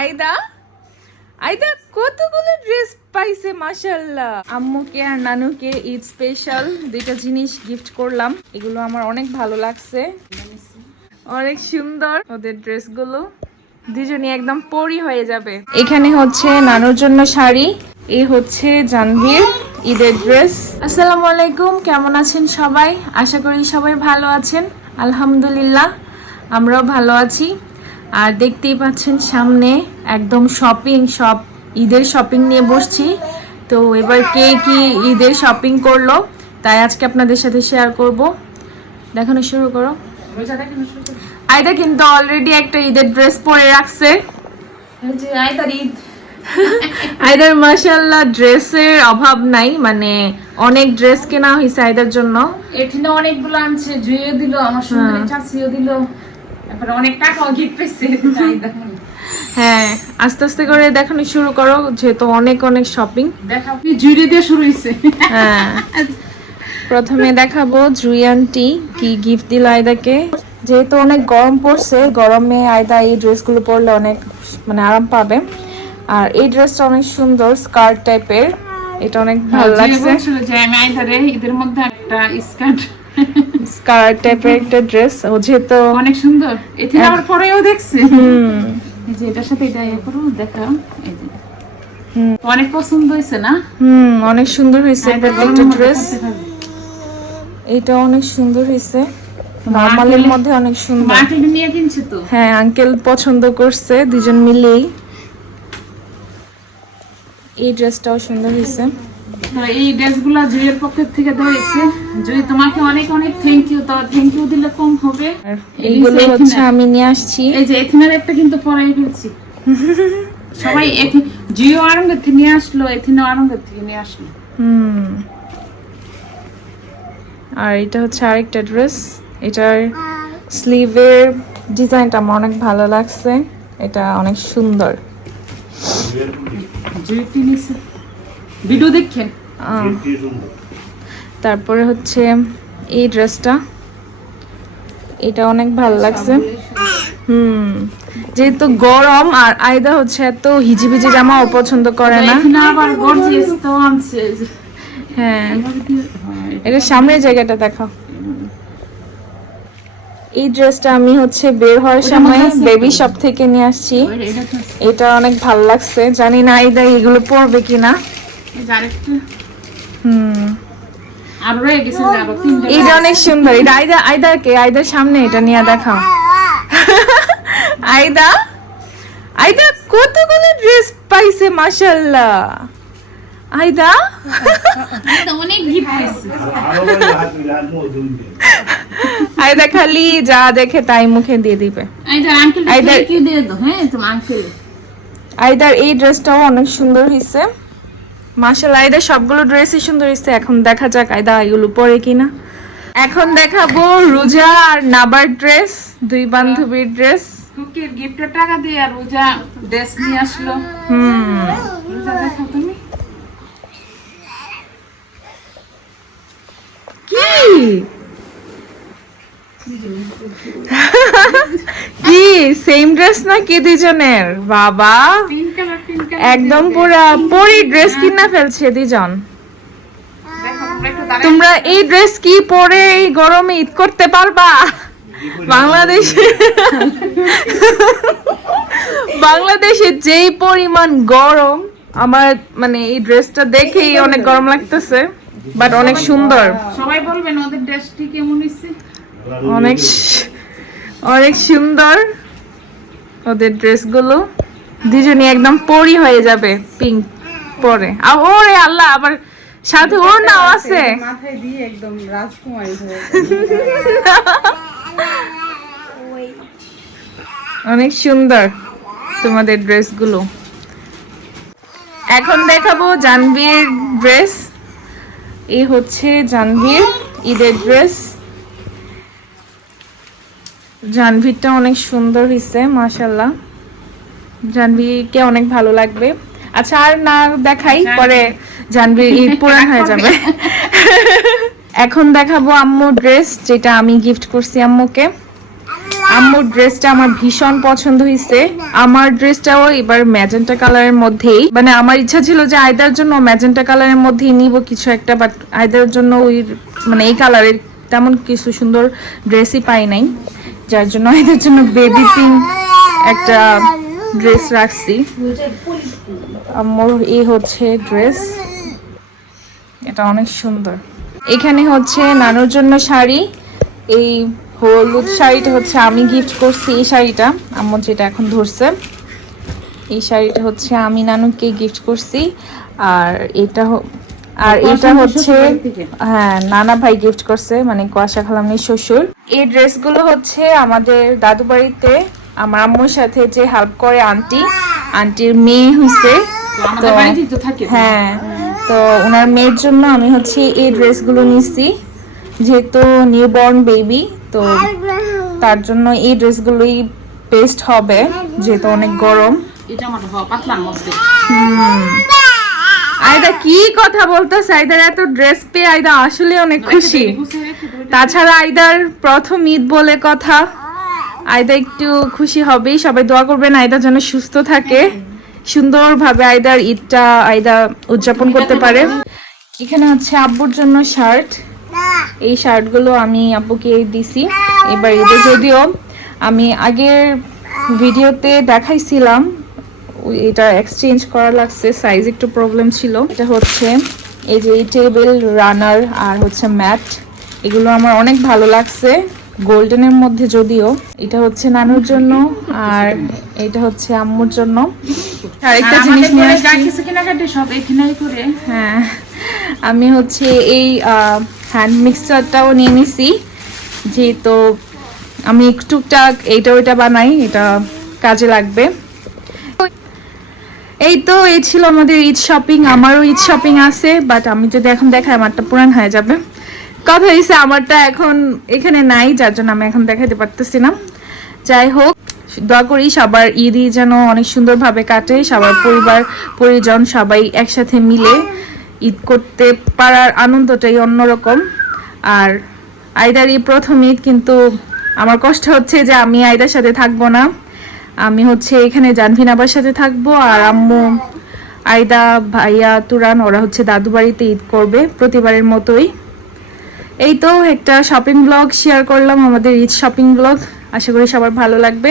আইদা? আইদা, কতগুলো ড্রেস পাইছে মাশাল্লাহ আম্মুকে আর নানুকে ঈদ স্পেশাল দুইটা জিনিস গিফট করলাম। এগুলো আমার অনেক ভালো লাগছে। অনেক সুন্দর ওদের ড্রেসগুলো দুজনই একদম পরি হয়ে যাবে। এখানে হচ্ছে নানুর জন্য শাড়ি এই হচ্ছে জানভীর ঈদের ড্রেস আসসালামু আলাইকুম, কেমন আছেন সবাই? আশা করি সবাই ভালো আছেন। আলহামদুলিল্লাহ, আমরাও ভালো আছি। আর দেখতেই পাচ্ছেন সামনে একদম শপিং সব ঈদের শপিং নিয়ে বসছি। তো এবার কে কি ঈদের শপিং করল তাই আজকে আপনাদের সাথে শেয়ার করব। দেখানো শুরু করো। আয়দা কিন্তু অলরেডি একটা ঈদের ড্রেস পরে রাখছে। আয়দার মাশাল্লাহ ড্রেসের অভাব নাই মানে অনেক ড্রেস কেনা হয়েছে আয়দার জন্য। এখানে অনেকগুলো আনছে জুয়ে দিল আমার সুন্দরী চাচিও দিল। তারপরে অনেক টাকাও গিফট পেয়েছে হ্যাঁ আস্তে আস্তে করে দেখানো শুরু করো যেহেতু অনেক অনেক শপিং জুড়ে দিয়ে শুরু হয়েছে। হ্যাঁ। প্রথমে দেখাবো জুই আন্টি কি গিফট দিল আয়দাকে। যেহেতু অনেক গরম পড়ছে গরমে আয়দা এই ড্রেসগুলো পরলে অনেক মানে আরাম পাবে। আর এই ড্রেসটা অনেক সুন্দর স্কার্ট টাইপের এটা অনেক ভালো লাগছে। যে আমি ঈদের মধ্যে একটা স্কার্ট স্কার্ট টাইপের একটা ড্রেস ও যেহেতু অনেক সুন্দর। এখানে আবার পরেও দেখছে। হুম। এই যে এটার সাথে এটা ইয়ে করো দেখা এই যে। অনেক পছন্দ হয়েছে না? হুম অনেক সুন্দর হয়েছে গরমের মধ্যে ড্রেস এটা অনেক সুন্দর হয়েছে। নর্মালের মধ্যে অনেক সুন্দর। নিয়ে কিনছে তো? হ্যাঁ আঙ্কেল পছন্দ করছে দুজন মিলেই। এই ড্রেসটাও সুন্দর হয়েছে। তো এই ড্রেসগুলো জুয়ের পক্ষের থেকে ধরেছে। জুই তোমাকে অনেক অনেক থ্যাংক ইউ তো থ্যাংক ইউ দিলে কম হবে। আর এইগুলো হচ্ছে আমি নিয়ে আসছি। এই যে এথিনার একটা কিন্তু পরাই ফেলছি। সবাই জিও আরঙ্গের থেকে নিয়ে আসলো এথিনা আরঙ্গের থেকে নিয়ে আসলো। হুম। আর এটা হচ্ছে আরেকটা ড্রেস। এটার স্লিভের ডিজাইনটা আমার অনেক ভালো লাগছে। এটা অনেক সুন্দর। ভিডিও আহ, তারপরে হচ্ছে এই ড্রেসটা। এটা অনেক ভালো লাগছে। হুম যেহেতু গরম আর আয়দা হচ্ছে এত হিজিবিজি জামা অপছন্দ করে না। হ্যাঁ এটা সামনের জায়গাটা দেখাও। এই ড্রেসটা আমি হচ্ছে বের হওয়ার সময় বেবি শপ থেকে নিয়ে আসছি। এটা অনেক ভালো লাগছে। জানি না আইদা এগুলো পরবে কিনা। এটা অনেক সুন্দর। এটা আইদা আইদাকে আইদার সামনে এটা নিয়ে দেখাও। আইদা আইদা কতগুলো ড্রেস পাইছে মাশাল্লাহ আইদা অনেক আইদা খালি যা দেখে তাই মুখে দিয়ে দিবে। আইদার কি হ্যাঁ আইদার এই ড্রেসটাও অনেক সুন্দর হয়েছে মাশাল্লাহ আইদার সবগুলো ড্রেসই সুন্দর হয়েছে এখন দেখা যাক আইদা এগুলো পরে কিনা। এখন দেখাবো রোজা আর নাবার ড্রেস দুই বান্ধবীর ড্রেস কুকির গিফটের টাকা দিয়ে আর রোজা ড্রেস নিয়ে আসলো। হুম। রোজা দেখো তুমি। কি? কি সেম ড্রেস না কি দুজনের বাবা একদম পুরা পরি ড্রেস কিনা ফেলছে দুজন তোমরা এই ড্রেস কি পরে এই গরমে ঈদ করতে পারবা? বাংলাদেশে বাংলাদেশে যেই পরিমাণ গরম আমার মানে এই ড্রেসটা দেখেই অনেক গরম লাগতেছে বাট অনেক সুন্দর। সবাই বলবেন ওদের ড্রেসটি কেমন হয়েছে অনেক অনেক সুন্দর ওদের ড্রেসগুলো। দুজনই একদম পরি হয়ে যাবে পিঙ্ক পরে। আর ওরে আল্লাহ আবার সাথে ওর নাও আছে। মাথায় দিয়ে একদম রাজকুমারী হয়ে অনেক সুন্দর তোমাদের ড্রেসগুলো। এখন দেখাবো জানভীর ড্রেস। এই হচ্ছে জানভীর ঈদের ড্রেস। জানভীরটা অনেক সুন্দর হয়েছে মাশাল্লাহ জানভীরকে অনেক ভালো লাগবে। আচ্ছা আর না দেখাই পরে জানভীর ঈদ পুরান হয়ে যাবে। এখন দেখাবো আম্মু ড্রেস যেটা আমি গিফট করছি আম্মুকে। আম্মুর ড্রেসটা আমার ভীষণ পছন্দ হয়েছে আমার ড্রেসটাও এবার ম্যাজেন্টা কালারের মধ্যেই। মানে আমার ইচ্ছা ছিল যে আয়দার জন্য ম্যাজেন্টা কালারের মধ্যেই নিব কিছু একটা বাট আয়দার জন্য ওই মানে এই কালারের তেমন কিছু সুন্দর ড্রেসই পাই নাই। যার জন্য এদের জন্য বেবি পিঙ্ক একটা ড্রেস রাখছি। আম্মুর এই হচ্ছে ড্রেস এটা অনেক সুন্দর। এখানে হচ্ছে নানুর জন্য শাড়ি। এই হলুদ শাড়িটা হচ্ছে আমি গিফট করছি এই শাড়িটা। আম্মু যেটা এখন ধরছে। এই শাড়িটা হচ্ছে আমি নানুকে গিফট করছি। আর এটা আর এটা হচ্ছে হ্যাঁ নানা ভাই গিফট করছে মানে কুয়াশা খালামনি শ্বশুর। এই ড্রেসগুলো হচ্ছে আমাদের দাদু বাড়িতে আমার আম্মুর সাথে যে হেল্প করে আন্টি আন্টির মেয়ে হয়েছে তো- হ্যাঁ তো ওনার মেয়ের জন্য আমি হচ্ছে এই ড্রেসগুলো নিছি। যেহেতু নিউবর্ন বেবি তো তার জন্য এই ড্রেসগুলোই বেস্ট হবে যেহেতু অনেক গরম। এটা আমার হ- পাতলার মধ্যে আয়দা কি কথা বলতেছে? আয়দার এত ড্রেস পেয়ে আয়দা আসলে অনেক খুশি। তাছাড়া আয়দার প্রথম ঈদ বলে কথা। আয়দা একটু খুশি হবেই সবাই দোয়া করবেন আয়দা যেন সুস্থ থাকে। সুন্দরভাবে আয়দার ঈদটা আয়দা উদযাপন করতে পারে। এখানে হচ্ছে আব্বুর জন্য শার্ট। এই শার্টগুলো আমি আব্বুকে দিছি। এবার ঈদে যদিও আমি আগের ভিডিওতে দেখাইছিলাম এটা এক্সচেঞ্জ করা লাগছে সাইজ একটু প্রবলেম ছিল। এটা হচ্ছে এই যে টেবিল রানার আর হচ্ছে ম্যাট এগুলো আমার অনেক ভালো লাগছে। গোল্ডেনের মধ্যে যদিও এটা হচ্ছে নানুর জন্য আর এটা হচ্ছে আম্মুর জন্য। আরেকটা আর জিনিস নিয়ে আসছি। কেনাকাটি সব এখানেই করে। হ্যাঁ আমি হচ্ছে এই হ্যান্ড মিক্সচারটাও নিয়ে নিছি। যেহেতু আমি টুকটাক এইটা ওইটা বানাই এটা কাজে লাগবে। এই তো এই ছিল আমাদের ঈদ শপিং, আমারও ঈদ শপিং আছে বাট আমি যদি এখন দেখাই, আমারটা পুরান হয়ে যাবে। কথা হয়েছে আমারটা এখন এখানে নাই, যার জন্য আমি এখন দেখাইতে পারতেছি না। যাই হোক, দোয়া করি সবার ঈদই যেন অনেক সুন্দরভাবে কাটে, সবার পরিবার, পরিজন সবাই একসাথে মিলে ঈদ করতে পারার আনন্দটাই অন্যরকম। আর আয়দার এই প্রথম ঈদ, কিন্তু আমার কষ্ট হচ্ছে যে আমি আয়দার সাথে থাকব না। আমি হচ্ছে এখানে জানভিন আবার সাথে থাকব আর আম্মু আয়দা ভাইয়া, তুরান, ওরা হচ্ছে দাদু বাড়িতে ঈদ করবে প্রতিবারের মতোই। এই তো একটা শপিং ব্লগ শেয়ার করলাম, আমাদের ঈদ শপিং ব্লগ আশা করি সবার ভালো লাগবে।